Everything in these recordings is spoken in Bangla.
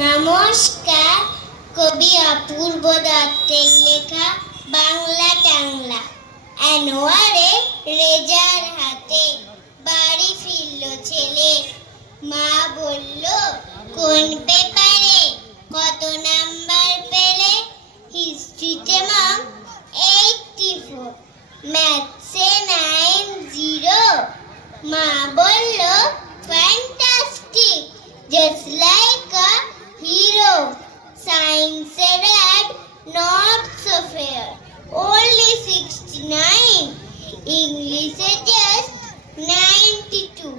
নমস্কার। কবি অপূর্ব দত্তের লেখা বাংলা টাংলা। আনোয়ারে রেজার হাতে বাড়ি ফিরল ছেলে। মা বলল, কোন পেপারে কত নাম্বার পেলে? হিস্ট্রিতে মম 84, ম্যাথসে 90। মা বলল, fantastic, just like a hero. Science at not so fair, only 69. English just 92,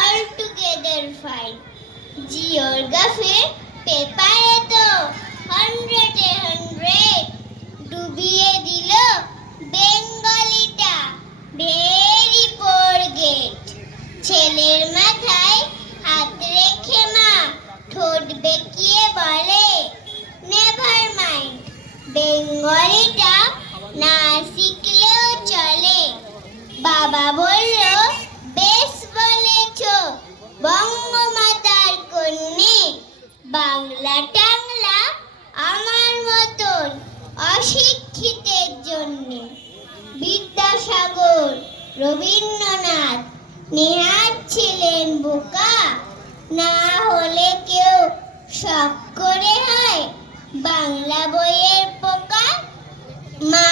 altogether fine. Geography পেপারে তো 100-এ 100 ডুবিয়ে দিল বেঙ্গলিটা, ভেরি পোর গেট। ছেলের মাথায় হাত রেখে মা ঠোঁট বেঁকিয়ে বলে, নেভার মাইন্ড, বেঙ্গলিটা না শিখলেও চলে। বাবা বলল, বেশ বলেছ বঙ্গমাতার কন্যে, বাংলা টাংলা আমার মতন অশিক্ষিতের জন্যে। বিদ্যাসাগর, রবীন্দ্রনাথ, নেহাত ছিলেন বোকা, না হলে কেউ শখ করে হয় বাংলা বইয়ের পোকা। মা